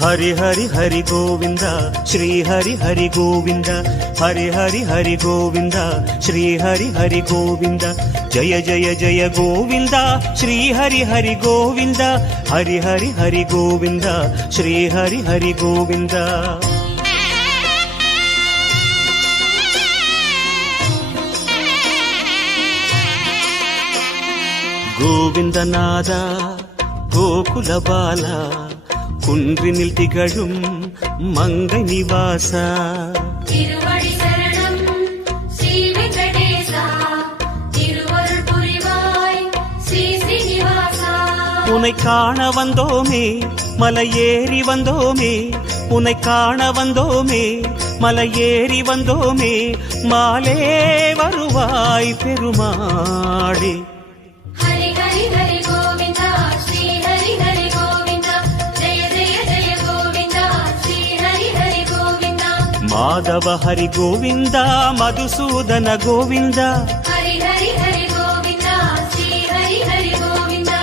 हरि हरि हरि गोविंद श्री हरि हरि गोविंद हरि हरि हरि गोविंद श्री हरि हरि गोविंद जय जय जय गोविंद श्री हरि हरि गोविंद हरि हरि हरि गोविंद श्री हरि हरि गोविंद गोविंदनादा गोकुल बाला குன்றினில் திகழும் மங்கை நிவாசா திருவடி சரணம் ஸ்ரீ வெங்கடேசா திருவருள் புரிவாய் ஸ்ரீ ஸ்ரீனிவாசா உன்னை காண வந்தோமே மலை ஏறி வந்தோமே உன்னை காண வந்தோமே மலை ஏறி வந்தோமே மாலே வருவாய் பெருமாளே ஹரி ஹரி ஹரி கோவிந்தா ஸ்ரீ ஹரி ஹரி माधव हरि गोविंदा मधुसूदन गोविंदा हरि हरि हरि गोविंदा श्री हरि हरि गोविंदा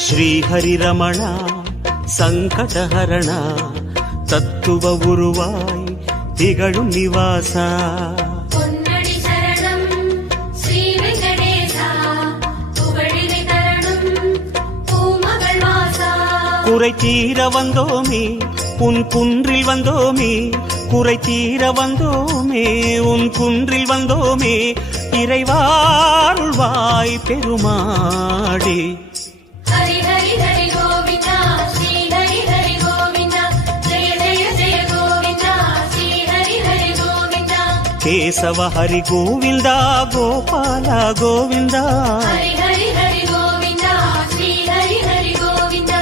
श्री हरि रमणा संकटहरणा தத்துவ உருவாய் திகழும் நிவாசா பொன்னடி சரணம் ஸ்ரீ வெங்கடேசா புகழினை தரணும் பூமகள் வாசா குறை தீர வந்தோமே உன் குன்றில் வந்தோமே குறை தீர வந்தோமே உன் குன்றில் வந்தோமே இறைவாருள்வாய் பெருமாளே ஹரி ஹரி ஹரி கோவிந்தா ஸ்ரீ ஹரி ஹரி கோவிந்தா केशव हरि गोविंदा गोपाल गोविंदा हरि हरि हरि गोविंदा श्री हरि हरि गोविंदा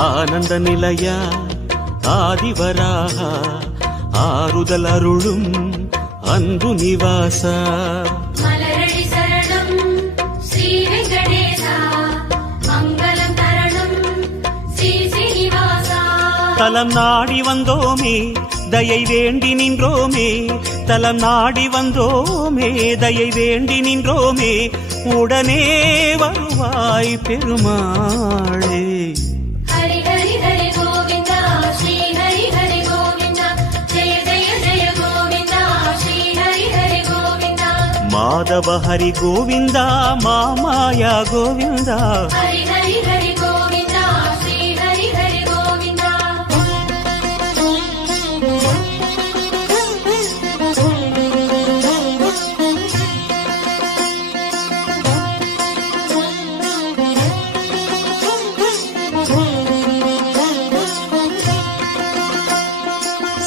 आनंद निलया आदिवराहा ஆறுதல் அருளும் அன்பு நிவாசா மலரடி சரணம் ஸ்ரீ வெங்கடேசா மங்களம் தரணும் ஸ்ரீ ஸ்ரீனிவாசா தலம் நாடி வந்தோமே தயை வேண்டி நின்றோமே தலம் நாடி வந்தோமே தயை வேண்டி நின்றோமே உடனே வருவாய் பெருமாளே ஹரி ஹரி ஹரி கோவிந்தா ஸ்ரீ ஹரி ஹரி கோவிந்தா ஜெய ஜெய ஜெய கோவிந்தா ஸ்ரீ ஹரி ஹரி கோவிந்தா மாதவ ஹரி கோவிந்தா மாமாயா கோவிந்தா ஹரி ஹரி ஹரி கோவிந்தா ஸ்ரீ ஹரி ஹரி கோவிந்தா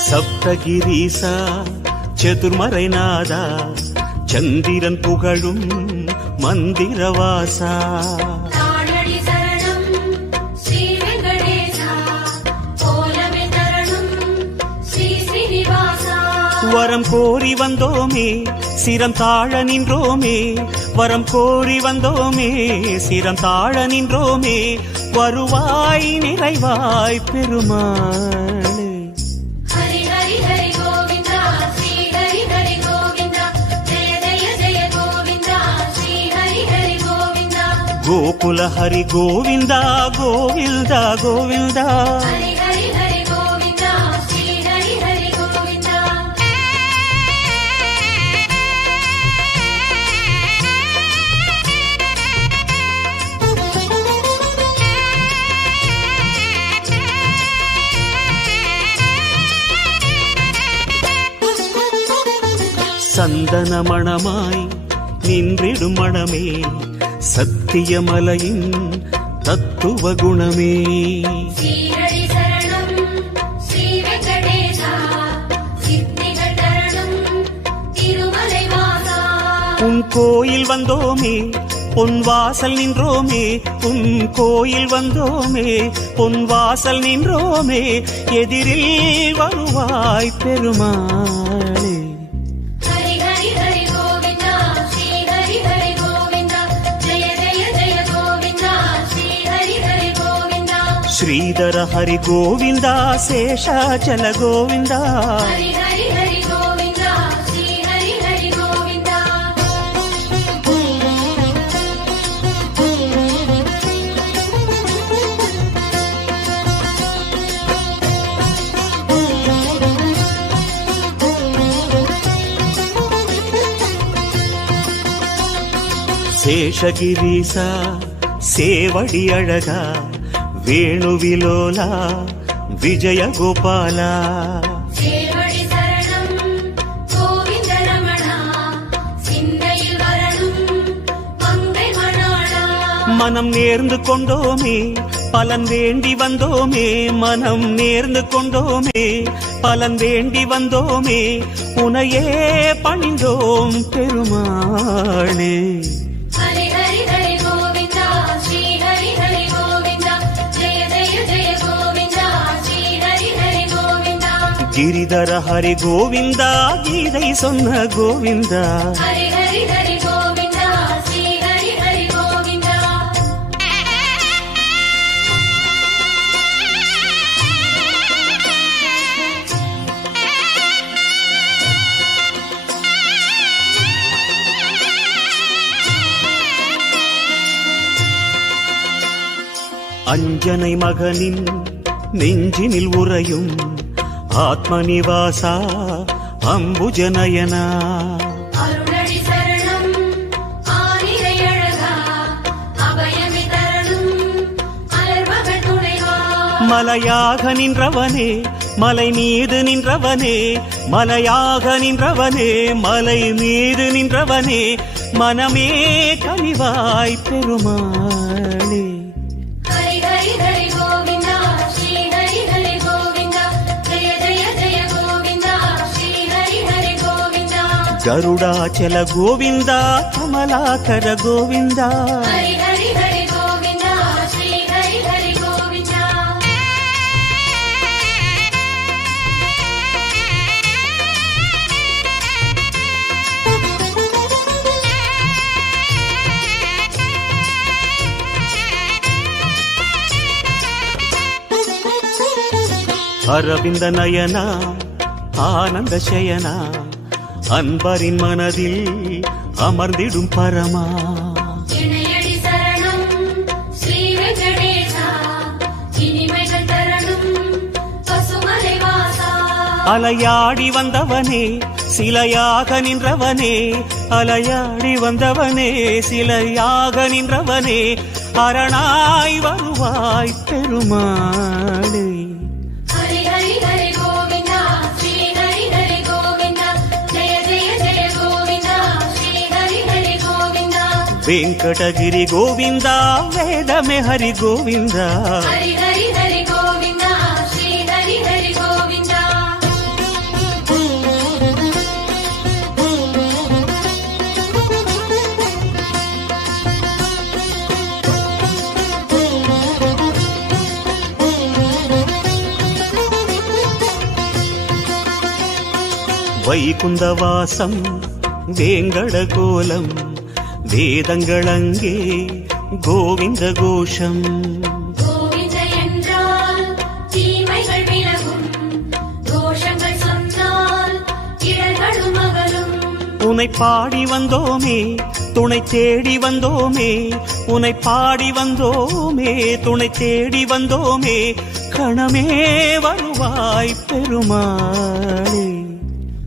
சப்தகிரீசா சதுர்மறைநாதா சந்திரன் புகழும் மந்திரவாசா தாழடி சரணம் ஸ்ரீ வெங்கடேசா கோலமே தரணும் ஸ்ரீ ஸ்ரீனிவாசா வரம் கோரி வந்தோமே சிரம் தாழ நின்றோமே வரம் கோரி வந்தோமே சிரம் தாழ நின்றோமே வருவாய் நிறைவாய் பெருமாளே ஹரி ஹரி ஹரி கோவிந்தா ஸ்ரீ ஹரி ஹரி கோவிந்தா ஜெய ஜெய ஜெய கோவிந்தா ஸ்ரீ ஹரி ஹரி கோவிந்தா கோகுல ஹரி கோவிந்தா கோவிந்தா கோவிந்தா ஹரி ஹரி ஹரி கோவிந்தா ஸ்ரீ ஹரி ஹரி கோவிந்தா சந்தன மணமாய் நின்றிடும் மணமே சத்தியமலையின் தத்துவ குணமே ஸ்ரீஹரி சரணம் ஸ்ரீ வெங்கடேசா சித்திகள் தரணும் திருமலை வாசா உன் கோயில் வந்தோமே பொன் வாசல் நின்றோமே உன் கோயில் வந்தோமே பொன் வாசல் நின்றோமே எதிரில் வருவாய் பெருமாளே. ஹரி ஹரி ஹரி கோவிந்தா ஸ்ரீ ஹரி ஹரி கோவிந்தா ஜெய ஜெய ஜெய கோவிந்தா ஸ்ரீ ஹரி ஹரி கோவிந்தா. ஸ்ரீதர ஹரி கோவிந்தா சேஷாச்சல கோவிந்தா. ஹரி ஹரி ஹரி கோவிந்தா ஸ்ரீ ஹரி ஹரி கோவிந்தா. சேஷகிரீசா சேவடி அழகா வேணுவிலோலா விஜய கோபாலா. சேவடி சரணம் கோவிந்த ரமணா சிந்தையில் வரணும் மங்கை மணாளா. மனம் நேர்ந்து கொண்டோமே பலன் வேண்டி வந்தோமே மனம் நேர்ந்து கொண்டோமே பலன் வேண்டி வந்தோமே உனையே பணிந்தோம் பெருமாளே. ஹரி ஹரி ஹரி கோவிந்தா ஸ்ரீ ஹரி ஹரி கோவிந்தா ஜெய ஜெய ஜெய கோவிந்தா ஸ்ரீ ஹரி ஹரி கோவிந்தா. கிரிதர ஹரி கோவிந்தா கீதை சொன்ன கோவிந்தா. ஹரி ஹரி ஹரி கோவிந்தா ஸ்ரீ ஹரி ஹரி கோவிந்தா. அஞ்சனை மகனின் நெஞ்சினில் உறையும் ஆத்மநிவாசா அம்புஜனயனா. அருளடி சரணம் ஆனிரை அழகா அபயமி தரணும் அலர்மகள் துணைவா. மலையாக நின்றவனே மலை மீது நின்றவனே மலையாக நின்றவனே மலை மீது நின்றவனே மனமே கனிவாய் பெருமாளே. ஹரி ஹரி ஹரி கோவிந்தா ஸ்ரீ ஹரி ஹரி கோவிந்தா ஜெய ஜெய ஜெய கோவிந்தா ஸ்ரீ ஹரி ஹரி கோவிந்தா. கருடாச்சல கோவிந்தா கமலாகர கோவிந்தா. ஹரி ஹரி ஹரி கோவிந்தா ஸ்ரீ ஹரி ஹரி கோவிந்தா. அரவிந்த நயனா ஆனந்த சயனா அன்பரின் மனதில் அமர்ந்திடும் பரமா. இணையடி சரணம் ஸ்ரீ வெங்கடேசா இனிமைகள் தரணும் பசுமலை வாசா. அலையாடி வந்தவனே சிலையாக நின்றவனே அலையாடி வந்தவனே சிலையாக நின்றவனே அரணாய் வருவாய் பெருமாளே. ஹரி ஹரி ஹரி கோவிந்தா ஸ்ரீ ஹரி ஹரி கோவிந்தா ஜெய ஜெய ஜெய கோவிந்தா ஸ்ரீ ஹரி ஹரி கோவிந்தா. வெங்கடகிரி கோவிந்தா வேதமே ஹரி கோவிந்தா. ஹரி ஹரி ஹரி கோவிந்தா ஸ்ரீ ஹரி ஹரி கோவிந்தா. வைகுந்தவாசம் வேங்கட கோலம் வேதங்களங்கே கோவிந்த கோஷம். கோவிந்த என்றால் தீமைகள் விலகும் தோஷங்கள் சொன்னால் இடர்களும் அகலும். உனை பாடி வந்தோமே துணை தேடி வந்தோமே உனை பாடி வந்தோமே துணை தேடி வந்தோமே கணமே வருவாய் பெருமாளே.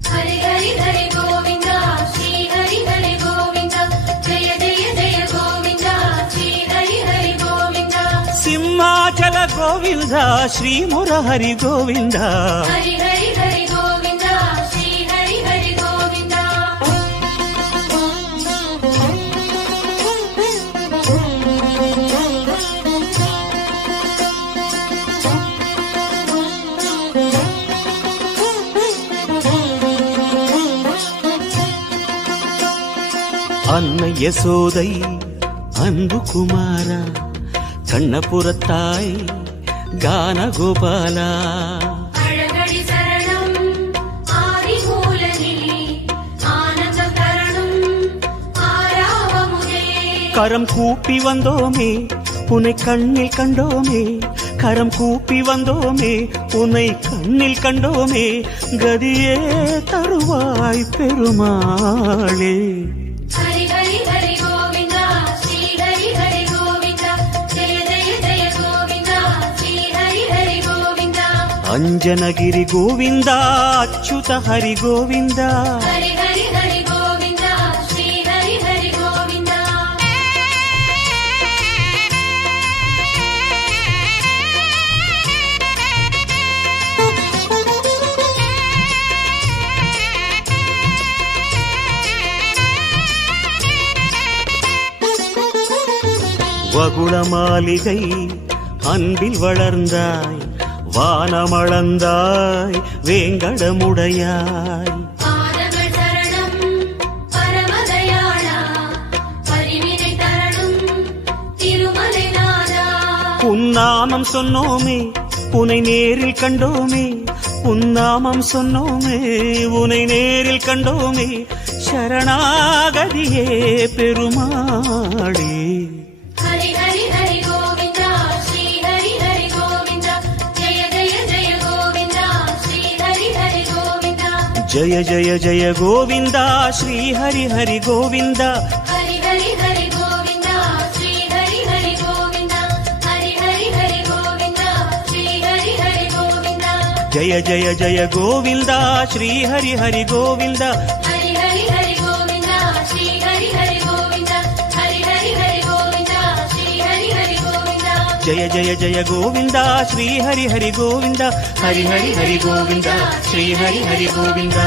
ஹரி ஹரி ஹரி கோவிந்தா ஸ்ரீ ஹரி ஹரி கோவிந்தா ஜெய ஜெய ஜெய கோவிந்தா ஸ்ரீ ஹரி ஹரி கோவிந்தா. சிம்மாச்சல கோவிந்தா ஸ்ரீ முரஹரி கோவிந்தா. ஹரி ஹரி ஹரி கோவிந்தா ஸ்ரீ ஹரி ஹரி கோவிந்தா. அன்னை யசோதை அன்பு குமாரா கண்ணபுரத்தாய் கான கோபாலா அழகடி சரணம் ஆதிமூலனே ஆனந்தம் தரணும் ஆராவமுதே கரம் கூப்பி வந்தோமே உன்னை கண்ணில் கண்டோமே கரம் கூப்பி வந்தோமே உன்னை கண்ணில் கண்டோமே கதியே தருவாய் பெருமாளே ஹரி ஹரி ஹரி கோவிந்தா ஸ்ரீ ஹரி ஹரி கோவிந்தா ஜெய ஜெய ஜெய கோவிந்தா ஸ்ரீ ஹரி ஹரி கோவிந்தா அஞ்சனகிரி கோவிந்தா அச்சுத ஹரி கோவிந்தா ஹரி ஹரி ஹரி கோவிந்தா ஸ்ரீ ஹரி ஹரி கோவிந்தா வகுள மாளிகை அன்பில் வளர்ந்தாய் வானமளந்தாய் வேங்கடமுடையாய் பாதங்கள் சரணம் பரமதயாளா பரிவினை தரணும் திருமலை நாதா உன்னாமம் சொன்னோமே உனை நேரில் கண்டோமே உன்னாமம் சொன்னோமே உனை நேரில் கண்டோமே சரணாகதியே பெருமாளே ஹரி ஹரி ஹரி கோவிந்தா ஸ்ரீ ஹரி ஹரி கோவிந்தா ஜெய ஜெய ஜெய கோவிந்தா ஸ்ரீ ஹரி ஹரி கோவிந்தா ஜய ஜய ஜய கோவிந்தா ஸ்ரீ ஹரி ஹரி கோவிந்தா ஹரி ஹரி ஹரி கோவிந்தா ஸ்ரீ ஹரி ஹரி கோவிந்தா ஹரி ஹரி ஹரி கோவிந்தா ஸ்ரீ ஹரி ஹரி கோவிந்தா ஜய ஜய ஜய கோவிந்தா ஸ்ரீ ஹரி ஹரி கோவிந்தா ஹரி ஹரி ஹரி கோவிந்தா ஸ்ரீ ஹரி ஹரி கோவிந்தா ஹரி ஹரி ஹரி கோவிந்தா ஸ்ரீ ஹரி ஹரி கோவிந்தா ஜய ஜய ஜய கோவிந்தா ஸ்ரீ ஹரி ஹரி கோவிந்தா ஹரி ஹரி ஹரி கோவிந்தா ஸ்ரீ ஹரி ஹரி கோவிந்தா